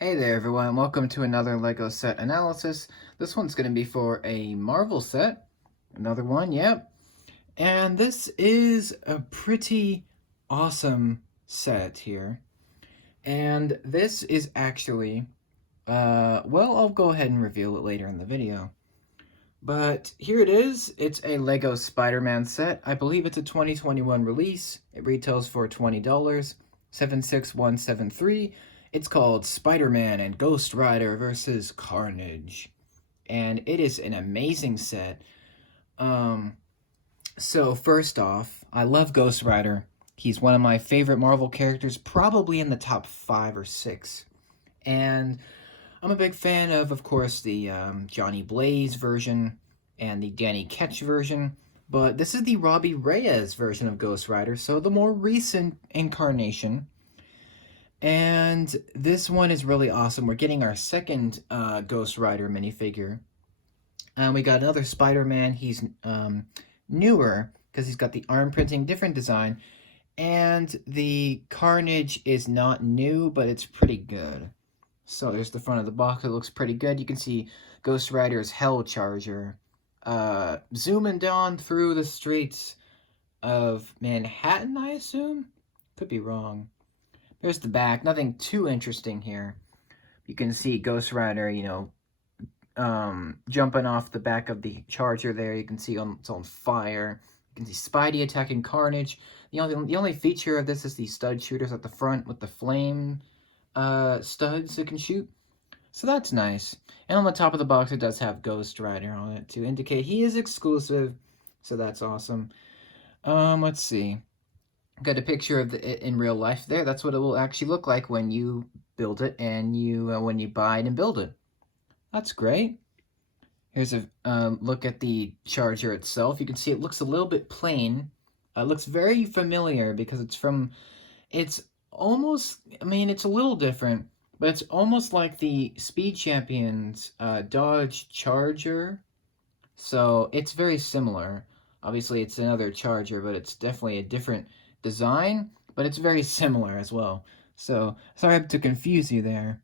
Hey there everyone, welcome to another LEGO set analysis. This one's going to be for a Marvel set. Another one, yep. And this is a pretty awesome set here. And this is actually, well, I'll go ahead and reveal it later in the video. But here it is. It's a LEGO Spider-Man set. I believe it's a 2021 release. It retails for $20, 76173. It's called Spider-Man and Ghost Rider versus Carnage. And it is an amazing set. So first off, I love Ghost Rider. He's one of my favorite Marvel characters, probably in the top 5 or 6. And I'm a big fan of course, the Johnny Blaze version and the Danny Ketch version, but this is the Robbie Reyes version of Ghost Rider, so the more recent incarnation. And this one is really awesome. We're getting our second Ghost Rider minifigure. And we got another Spider-Man. He's newer because he's got the arm printing, different design. And the Carnage is not new, but it's pretty good. So there's the front of the box. It looks pretty good. You can see Ghost Rider's Hell Charger zooming down through the streets of Manhattan, I assume? Could be wrong. There's the back. Nothing too interesting here. You can see Ghost Rider, jumping off the back of the Charger there. You can see it's on fire. You can see Spidey attacking Carnage. The only feature of this is the stud shooters at the front with the flame studs it can shoot. So that's nice. And on the top of the box, it does have Ghost Rider on it to indicate he is exclusive. So that's awesome. Let's see. Got a picture of it in real life there. That's what it will actually look like when you build it and when you buy it and build it. That's great. Here's a look at the Charger itself. You can see it looks a little bit plain. It looks very familiar because it's almost, it's a little different, but it's almost like the Speed Champions Dodge Charger. So it's very similar. Obviously, it's another Charger, but it's definitely a different design, but it's very similar as well. So sorry to confuse you there.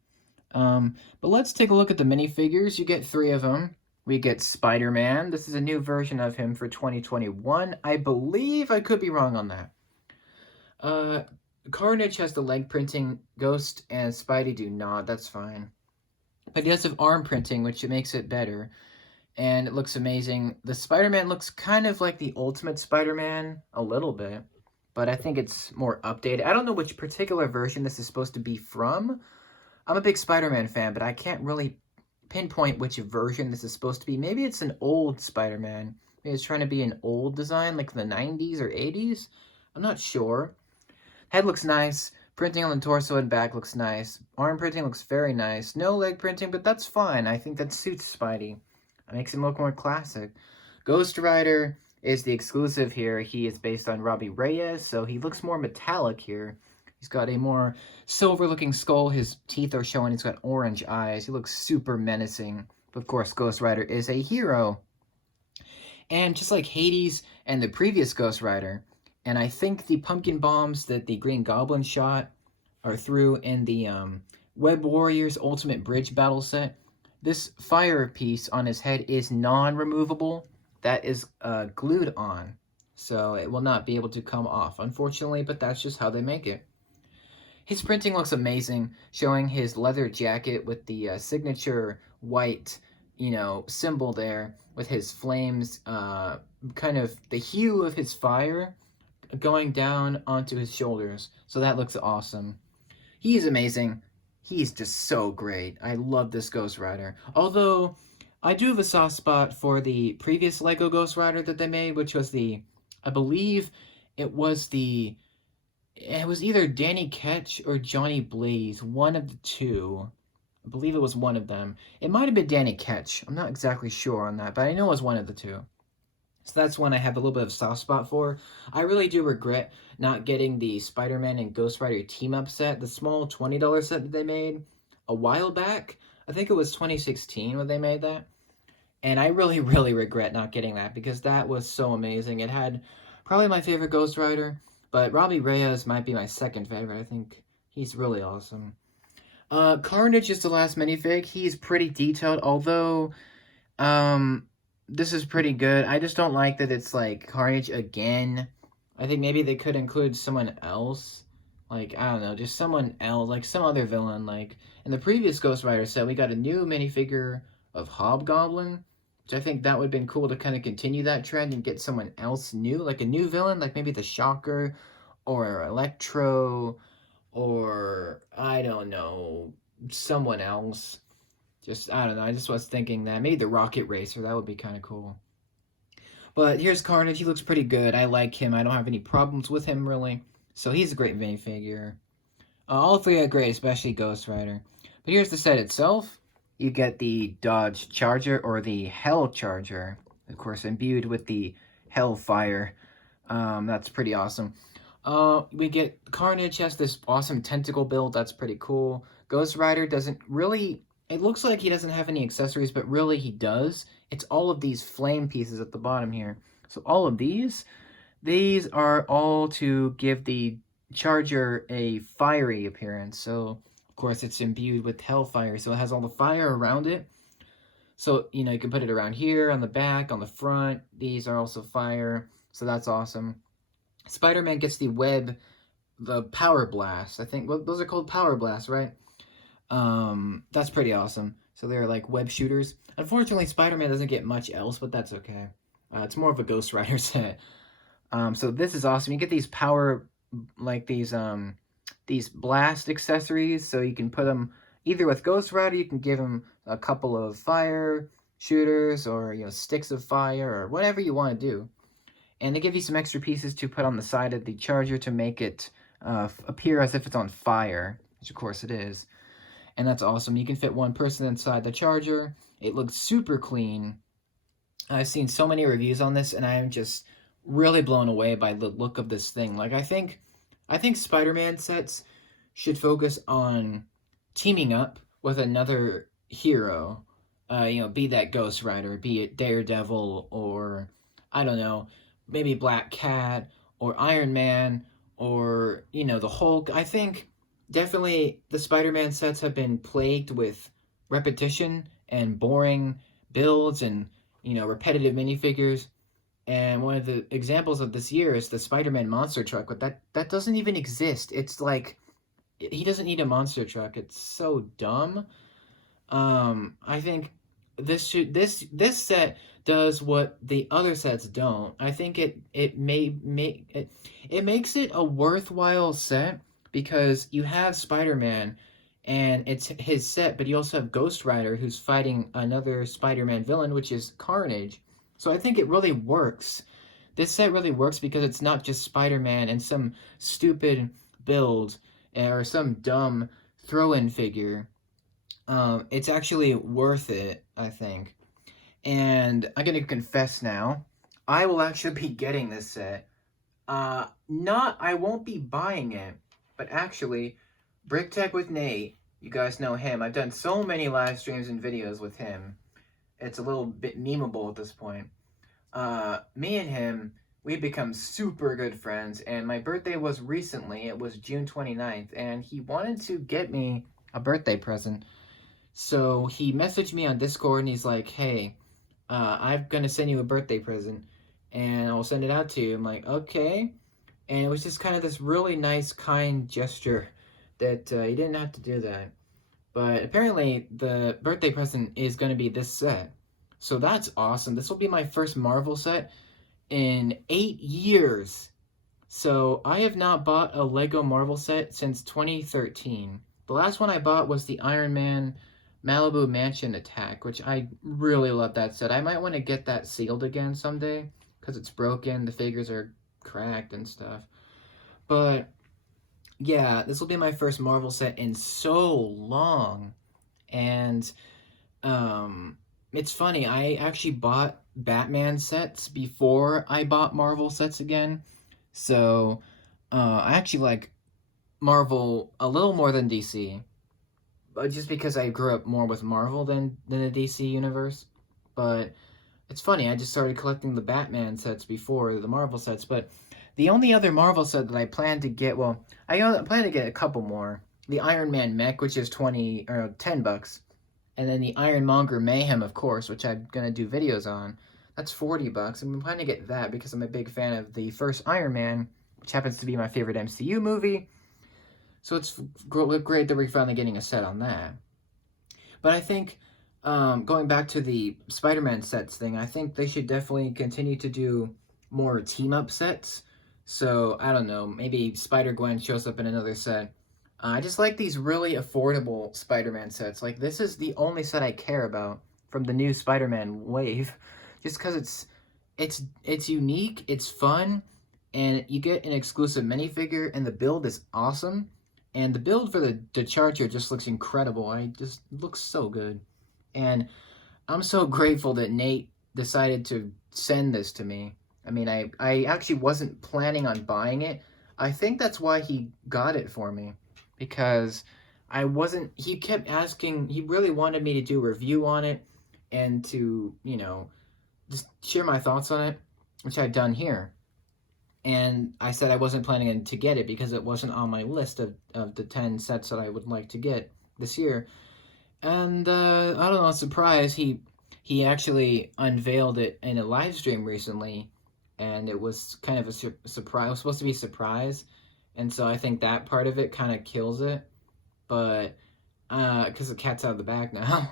But let's take a look at the minifigures. You get 3 of them. We get Spider-Man. This is a new version of him for 2021. I believe, I could be wrong on that. Carnage has the leg printing, Ghost and Spidey do not, that's fine. But he does have arm printing, which makes it better. And it looks amazing. The Spider-Man looks kind of like the Ultimate Spider-Man, a little bit. But I think it's more updated. I don't know which particular version this is supposed to be from. I'm a big Spider-Man fan, but I can't really pinpoint which version this is supposed to be. Maybe it's an old Spider-Man. Maybe it's trying to be an old design, like the 90s or 80s. I'm not sure. Head looks nice. Printing on the torso and back looks nice. Arm printing looks very nice. No leg printing, but that's fine. I think that suits Spidey. It makes him look more classic. Ghost Rider is the exclusive here. He is based on Robbie Reyes, so he looks more metallic here. He's got a more silver-looking skull. His teeth are showing. He's got orange eyes. He looks super menacing. But of course, Ghost Rider is a hero. And just like Hades and the previous Ghost Rider, and I think the pumpkin bombs that the Green Goblin shot are through in the Web Warriors Ultimate Bridge Battle set. This fire piece on his head is non-removable. That is glued on. So it will not be able to come off, unfortunately, but that's just how they make it. His printing looks amazing, showing his leather jacket with the signature white, symbol there, with his flames, kind of the hue of his fire going down onto his shoulders. So that looks awesome. He's amazing. He's just so great. I love this Ghost Rider. Although, I do have a soft spot for the previous LEGO Ghost Rider that they made, which was I believe it was either Danny Ketch or Johnny Blaze, one of the two. I believe it was one of them. It might have been Danny Ketch. I'm not exactly sure on that, but I know it was one of the two. So that's one I have a little bit of soft spot for. I really do regret not getting the Spider-Man and Ghost Rider team-up set, the small $20 set that they made a while back. I think it was 2016 when they made that. And I really, really regret not getting that because that was so amazing. It had probably my favorite Ghost Rider, but Robbie Reyes might be my second favorite. I think he's really awesome. Carnage is the last minifig. He's pretty detailed, although, um, this is pretty good. I just don't like that it's, like, Carnage again. I think maybe they could include someone else. Like, I don't know, just someone else, like some other villain. Like, in the previous Ghost Rider set, we got a new minifigure of Hobgoblin, which I think that would have been cool to kind of continue that trend and get someone else new, like a new villain, like maybe the Shocker, or Electro, or I don't know, someone else. Just, I don't know, I just was thinking that. Maybe the Rocket Racer, that would be kind of cool. But here's Carnage, he looks pretty good. I like him, I don't have any problems with him, really. So he's a great minifigure. All three are great, especially Ghost Rider. But here's the set itself. You get the Dodge Charger, or the Hell Charger. Of course, imbued with the Hellfire. That's pretty awesome. We get Carnage has this awesome tentacle build. That's pretty cool. Ghost Rider doesn't really... It looks like he doesn't have any accessories, but really he does. It's all of these flame pieces at the bottom here. So all of these are all to give the Charger a fiery appearance. So, of course, it's imbued with Hellfire. So it has all the fire around it. So, you know, you can put it around here, on the back, on the front. These are also fire. So that's awesome. Spider-Man gets the web, the Power Blast. I think, well, those are called Power Blasts, right? That's pretty awesome. So they're like web shooters. Unfortunately, Spider-Man doesn't get much else, but that's okay. It's more of a Ghost Rider set. So this is awesome. You get these power, like these blast accessories. So you can put them either with Ghost Rider, you can give him a couple of fire shooters, or, you know, sticks of fire, or whatever you want to do. And they give you some extra pieces to put on the side of the Charger to make it appear as if it's on fire, which of course it is. And that's awesome. You can fit one person inside the Charger. It looks super clean. I've seen so many reviews on this, and I am just really blown away by the look of this thing. Like, I think Spider-Man sets should focus on teaming up with another hero. You know, be that Ghost Rider, be it Daredevil, or, I don't know, maybe Black Cat, or Iron Man, or, you know, the Hulk. I think definitely the Spider-Man sets have been plagued with repetition and boring builds and, you know, repetitive minifigures. And one of the examples of this year is the Spider-Man monster truck, but that doesn't even exist. It's like, he doesn't need a monster truck. It's so dumb. I think this set does what the other sets don't. I think it makes it a worthwhile set, because you have Spider-Man and it's his set, but you also have Ghost Rider, who's fighting another Spider-Man villain, which is Carnage. So I think it really works. This set really works because it's not just Spider-Man and some stupid build or some dumb throw-in figure. It's actually worth it, I think. And I'm gonna confess now, I will actually be getting this set. I won't be buying it, but actually, Brick Tech with Nate, you guys know him. I've done so many live streams and videos with him. It's a little bit memeable at this point. Me and him, we've become super good friends, and my birthday was recently. It was June 29th, and he wanted to get me a birthday present. So he messaged me on Discord, and he's like, hey, I'm gonna send you a birthday present, and I'll send it out to you. I'm like, okay. And it was just kind of this really nice, kind gesture that he didn't have to do that. But apparently, the birthday present is going to be this set. So that's awesome. This will be my first Marvel set in 8 years. So I have not bought a Lego Marvel set since 2013. The last one I bought was the Iron Man Malibu Mansion Attack, which I really love that set. I might want to get that sealed again someday, because it's broken, the figures are cracked and stuff. But yeah, this will be my first Marvel set in so long. And it's funny, I actually bought Batman sets before I bought Marvel sets again. So I actually like Marvel a little more than DC, but just because I grew up more with Marvel than the DC universe. But it's funny, I just started collecting the Batman sets before the Marvel sets. But the only other Marvel set that I plan to get, well, I plan to get a couple more. the Iron Man mech, which is 20 or 10 bucks, and then the Ironmonger Mayhem, of course, which I'm gonna do videos on. That's 40 bucks. I'm planning to get that because I'm a big fan of the first Iron Man, which happens to be my favorite MCU movie. So it's great that we're finally getting a set on that. But I think going back to the Spider-Man sets thing, I think they should definitely continue to do more team-up sets. So, I don't know, maybe Spider-Gwen shows up in another set. I just like these really affordable Spider-Man sets. Like, this is the only set I care about from the new Spider-Man wave. Just because it's unique, it's fun, and you get an exclusive minifigure, and the build is awesome. And the build for the Charger just looks incredible. It looks so good. And I'm so grateful that Nate decided to send this to me. I mean, I actually wasn't planning on buying it. I think that's why he got it for me. Because I wasn't, he kept asking, he really wanted me to do a review on it and to, you know, just share my thoughts on it, which I've done here. And I said I wasn't planning to get it because it wasn't on my list of the 10 sets that I would like to get this year. And I don't know, surprise, he actually unveiled it in a live stream recently, and it was kind of a surprise. It was supposed to be a surprise, and so I think that part of it kind of kills it. But because the cat's out of the bag now.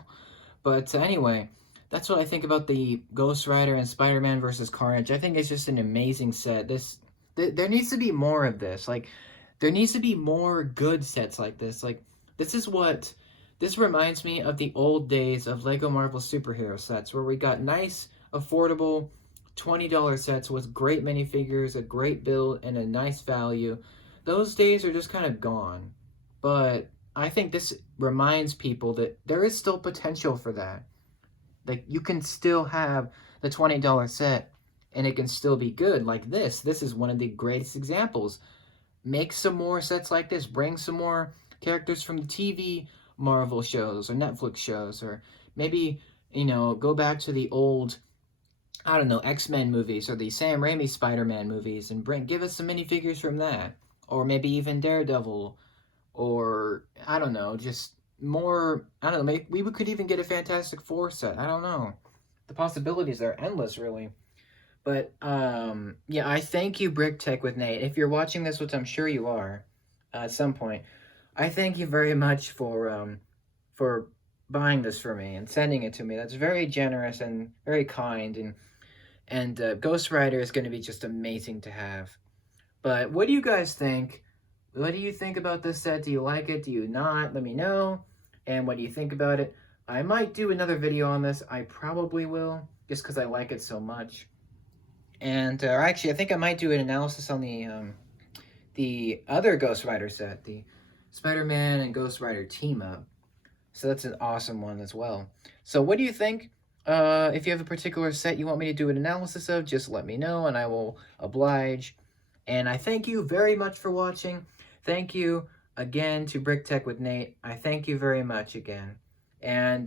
But anyway, that's what I think about the Ghost Rider and Spider-Man versus Carnage. I think it's just an amazing set. There needs to be more of this. Like, there needs to be more good sets like this. Like, this reminds me of the old days of Lego Marvel superhero sets, where we got nice, affordable, $20 sets with great minifigures, a great build, and a nice value. Those days are just kind of gone. But I think this reminds people that there is still potential for that. Like, you can still have the $20 set and it can still be good. Like this. This is one of the greatest examples. Make some more sets like this. Bring some more characters from the TV Marvel shows or Netflix shows, or maybe, you know, go back to the old, I don't know, X-Men movies or the Sam Raimi Spider-Man movies and give us some minifigures from that. Or maybe even Daredevil, or I don't know, just more, I don't know, maybe we could even get a Fantastic Four set. I don't know. The possibilities are endless, really. But yeah, I thank you, Brick Tech with Nate. If you're watching this, which I'm sure you are, at some point, I thank you very much for buying this for me and sending it to me. That's very generous and very kind, and Ghost Rider is going to be just amazing to have. But what do you guys think? What do you think about this set? Do you like it? Do you not? Let me know. And what do you think about it? I might do another video on this. I probably will, just because I like it so much. And actually, I think I might do an analysis on the other Ghost Rider set, the Spider-Man and Ghost Rider team-up. So that's an awesome one as well. So what do you think? If you have a particular set you want me to do an analysis of, just let me know and I will oblige. And I thank you very much for watching. Thank you again to Brick Tech with Nate. I thank you very much again. And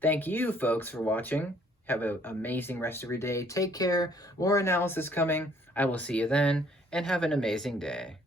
thank you, folks, for watching. Have an amazing rest of your day. Take care. More analysis coming. I will see you then, and have an amazing day.